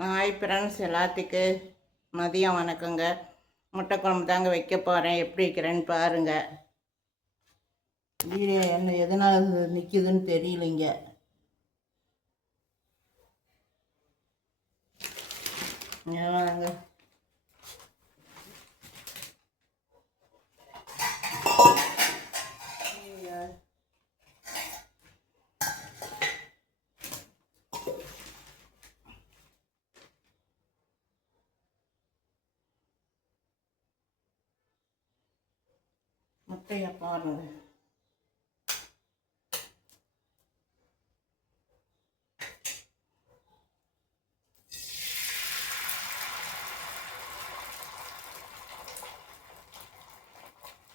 Hi friends, எல்லாத்துக்கும் மதியம் வணக்கங்க. முட்டை குழம்பு தாங்க வைக்க போகிறேன். எப்படி வைக்கிறேன்னு பாருங்கள். வீடியோ என்ன எதனால் நிற்கிதுன்னு தெரியலைங்க. வாங்க முட்டையை பாருங்க.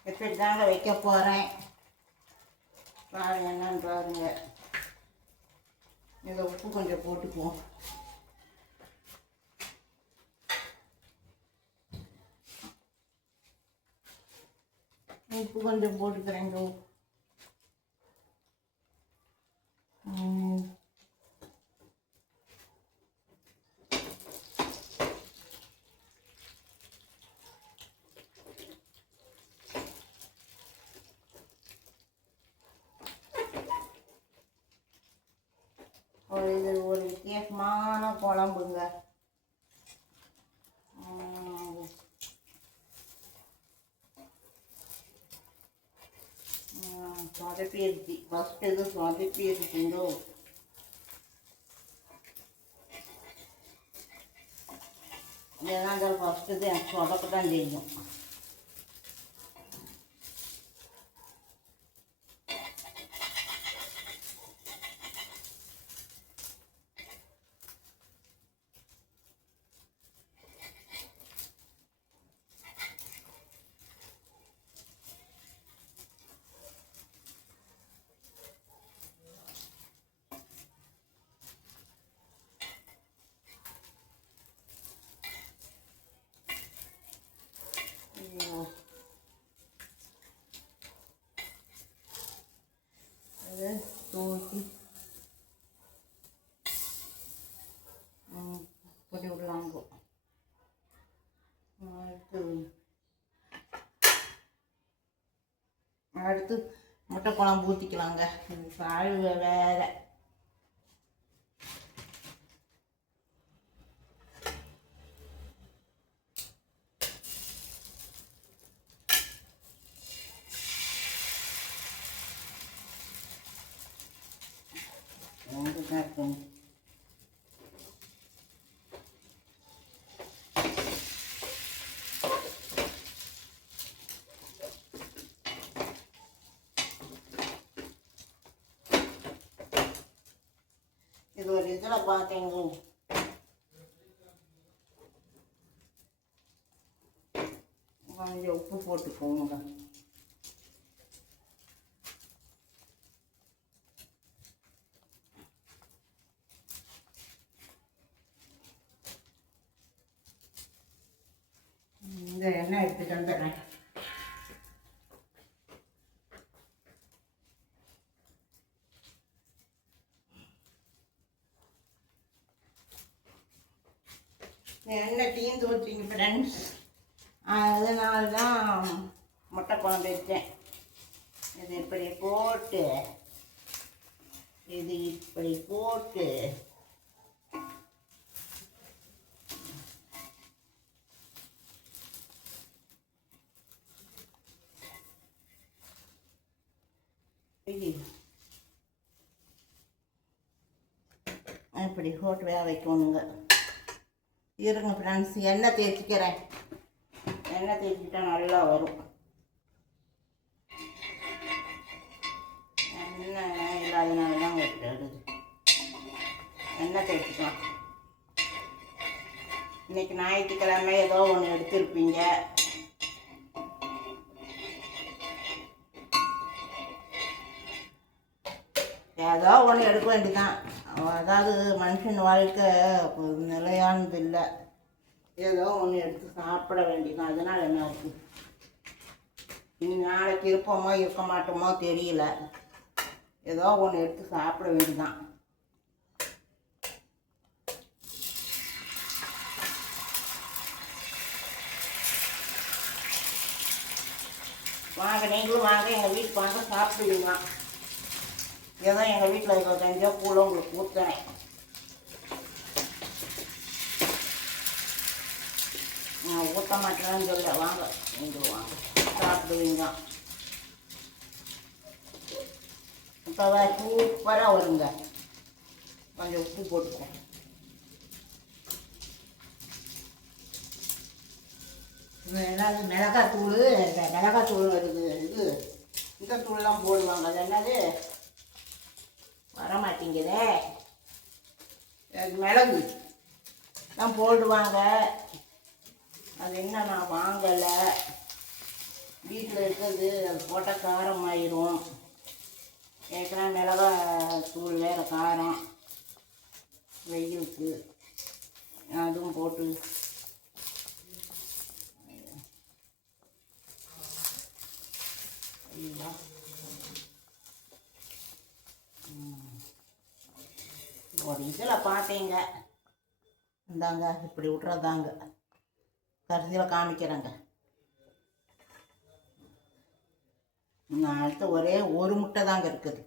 எப்படி தாங்க வைக்க போகிறேன் பாருங்க. என்னன்னு பாருங்க. இதில் உப்பு கொஞ்சம் போட்டுக்குவோம். உப்பு கொஞ்சம் போட்டுக்கிறேங்க. இது ஒரு வித்தியாசமான குழம்புங்க. சொதப்பிடுச்சு. ஃபஸ்ட்டு இது சொதப்பிடுச்சுங்கோ. ஏன்னா ஃபஸ்ட்டு இது எனக்கு சொதப்ப தான் தெரியும். தூக்கி பொடி விடலாங்க. அடுத்து முட்டை குழம்பு ஊற்றிக்கலாங்க. சாழ்வு வேற. இருக்கும். இது ஒரு இதில் பார்த்தீங்க. கொஞ்சம் உப்பு போட்டுக்கோங்க. இந்த எண்ணெய் எடுத்துட்டு வந்துடுறேன். எண்ணெய் தீந்து வச்சிங்க ஃப்ரெண்ட்ஸ். அதனால தான் முட்டை குழம்பு வச்சேன். இது இப்படி போட்டு இப்படி போட்டு வேக வைக்கணுங்க. இருங்க ஃப்ரெண்ட்ஸ், எண்ணெய் தேய்ச்சிக்கிறேன். எண்ணெய் தேய்ச்சிக்கிட்டா நல்லா வரும். எண்ணெய் இல்லாதனால தான் எடுது. எண்ணெய் தேய்ச்சிக்கலாம். இன்னைக்கு ஞாயிற்றுக்கிழமை ஏதோ ஒன்று எடுத்துருப்பீங்க. ஏதோ ஒன்று எடுக்க வேண்டியதான். அதாவது மனுஷன் வாழ்க்கை நிலையானது இல்லை. ஏதோ ஒன்று எடுத்து சாப்பிட வேண்டியதான். அதனால் என்ன இருக்குது, நாளைக்கு இருப்போமோ இருக்க மாட்டோமோ தெரியல. ஏதோ ஒன்று எடுத்து சாப்பிட வேண்டியதான். வாங்க, நீங்களும் வாங்க, எங்கள் வீட்டுக்கு வாங்க, சாப்பிடுவீங்க. ஏதோ எங்கள் வீட்டில் இருக்கிற கஞ்சா கூழ உங்களுக்கு ஊற்றுறேன். நான் ஊற்ற மாட்டேன்னு சொல்ல, வாங்க நீங்களும் வாங்க, சாப்பிடுவீங்க. இப்போ சூப்பராக வருங்க. கொஞ்சம் உப்பு போட்டுக்கோங்க. என்னது மிளகாத்தூள், மிளகாத்தூள் வருது. இந்த தூள்லாம் போடுவாங்க. அது என்னது வரமாட்டேங்குதே, மிளகு தான் போடுவாங்க. அது என்ன நான் வாங்கலை. வீட்டில் இருக்கிறது அது போட்டால் காரம் ஆயிரும். ஏற்கனவே மிளகாத்தூள் வேறு காரம் வெயிலுக்கு, அதுவும் போட்டு ஒரு இதில் பார்த்தீங்க. இந்தாங்க இப்படி விட்றதாங்க, கடைசியில் காமிக்கிறேங்க. அடுத்து ஒரே ஒரு முட்டை தாங்க இருக்குது.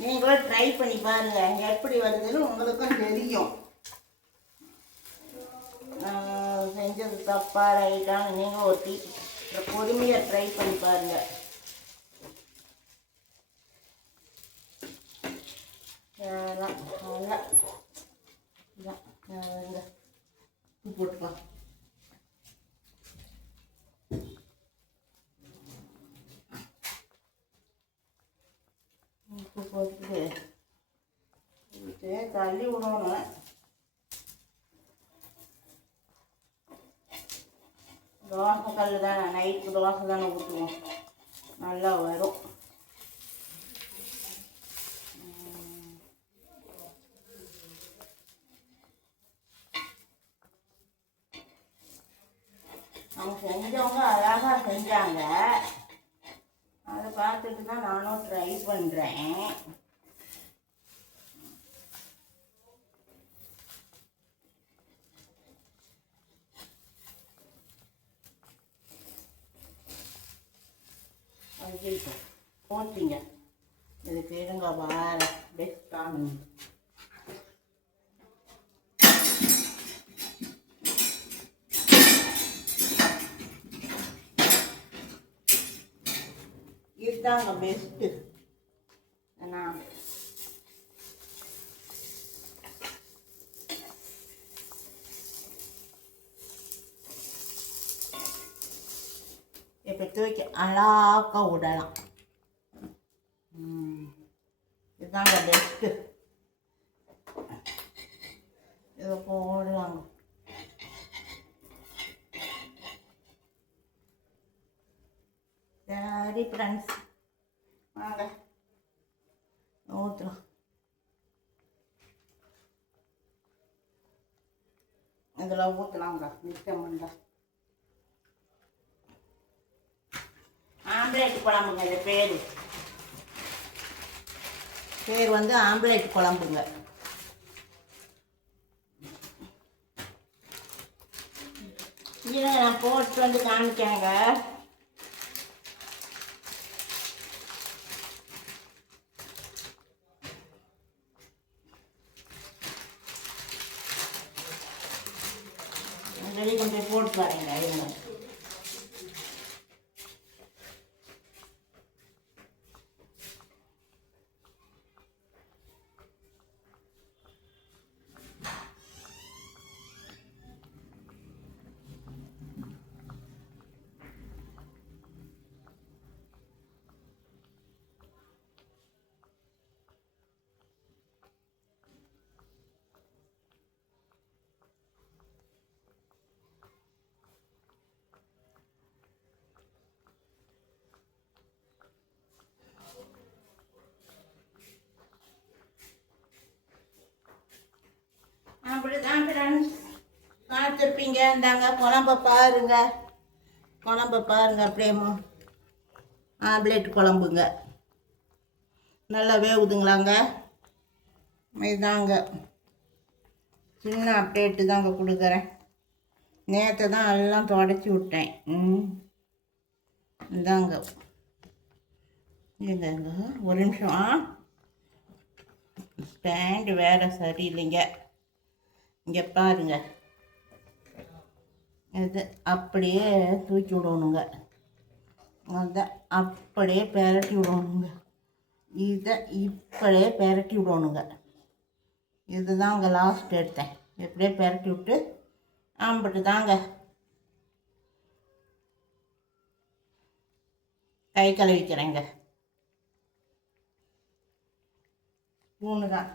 நீங்களும் ட்ரை பண்ணி பாருங்க, எப்படி வருதுன்னு உங்களுக்கும் தெரியும். செஞ்சது தப்பா ரைட்டான்னு நீங்களும் ஒட்டி பொறுமையாக ட்ரை பண்ணி பாருங்க. போட்டுக்கலாம். உப்பு போட்டு தள்ளி விடணும். தோசை கல் தானே, நைட்டு தோசை தானே ஊற்றுவோம், நல்லா வரும். அவங்க செஞ்சவங்க அழகாக செஞ்சாங்க. அதை பார்த்துட்டு தான் நானும் ட்ரை பண்ணுறேன். போட்டிங்க இதுக்கு இருங்க வார பெஸ்டான இதுதாங்க பெஸ்ட்டு. ஏன்னா இப்போ தூக்கி அழகாக விடலாம். இதுதாங்க பெஸ்ட்டு. இதை போடலாங்க. சரி ஃப்ரெண்ட்ஸ், வாங்க ஊற்றலாம். இதில் ஊற்றலாங்க. மிச்சம் பண்ணல ஆம்லேட் குழம்புங்க. இந்த பேர் வந்து ஆம்லேட் குழம்புங்க. இதை நான் போட்டு வந்து காமிக்கேங்க. கொஞ்சம் போட்டு பாருங்க. அப்படிதான் ஃப்ரெண்ட்ஸ் பார்த்துருப்பீங்க. இந்தாங்க குழம்ப பாருங்க, அப்படியே ஆம்லேட் குழம்புங்க. நல்லா வேகுதுங்களாங்க. இதுதாங்க சின்ன அப்டேட்டு தாங்க கொடுக்குறேன். நேற்று தான் எல்லாம் தொடச்சி விட்டேன். இதாங்க இல்லைங்க, ஒரு நிமிஷம். ஸ்டாண்டு வேறு சரியில்லைங்க. இங்கே பாருங்க, இது அப்படியே தூக்கி விடணுங்க. அதை அப்படியே பெரட்டி விடணுங்க. இதை இப்படியே பெரட்டி விடணுங்க. இதுதான் அங்கே லாஸ்ட் எடுத்தேன். எப்படியே பெரட்டி விட்டு ஆம்பிட்டு தாங்க கை கழுவிக்கிறேங்க. ஸ்பூனு தான்.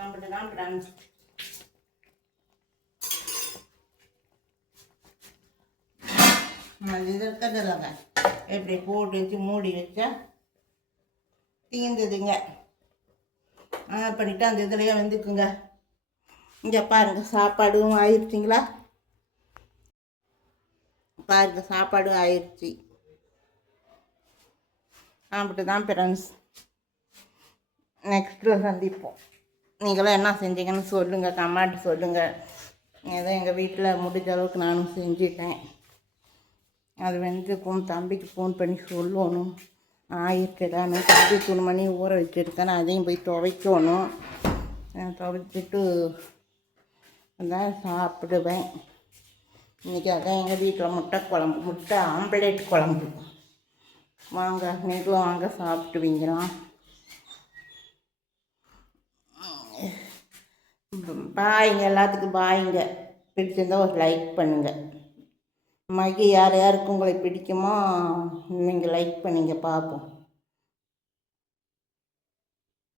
ஆம்பிட்டு தான் ஃப்ரெண்ட்ஸ். அது இது இருக்கிறது இல்லைங்க, எப்படி போட்டு வச்சு மூடி வச்சா தீர்ந்துதுங்க. பண்ணிவிட்டு அந்த இதுலேயே வந்துக்குங்க. இங்கே பாருங்கள், சாப்பாடும் ஆயிடுச்சிங்களா? பாருங்கள், சாப்பாடும் ஆயிடுச்சு. அப்படி தான் ஃப்ரெண்ட்ஸ். நெக்ஸ்ட்டில் சந்திப்போம். நீங்களும் என்ன செஞ்சீங்கன்னு சொல்லுங்கள், கமெண்ட் சொல்லுங்கள். ஏதோ எங்கள் வீட்டில் முடிஞ்ச அளவுக்கு நானும் செஞ்சுட்டேன். அது வந்து தம்பிக்கு ஃபோன் பண்ணி சொல்லணும். ஆயிடுச்சுடான்னு தம்பி துணிமணி ஊற வச்சுருக்கேன். அதையும் போய் துவைக்கணும். துவைச்சிட்டு தான் சாப்பிடுவேன். இன்றைக்கி அதான் எங்கள் வீட்டில் முட்டை ஆம்ப்லேட் குழம்பு. வாங்க, நீங்களும் வாங்க சாப்பிட்டுவீங்களாம். பாய்ங்க, எல்லாத்துக்கும் பாய்ங்க. பிடிச்சிருந்தால் ஒரு லைக் பண்ணுங்கள். மகி யார் யாருக்கு உங்களை பிடிக்குமோ நீங்கள் லைக் பண்ணிங்க பார்ப்போம்.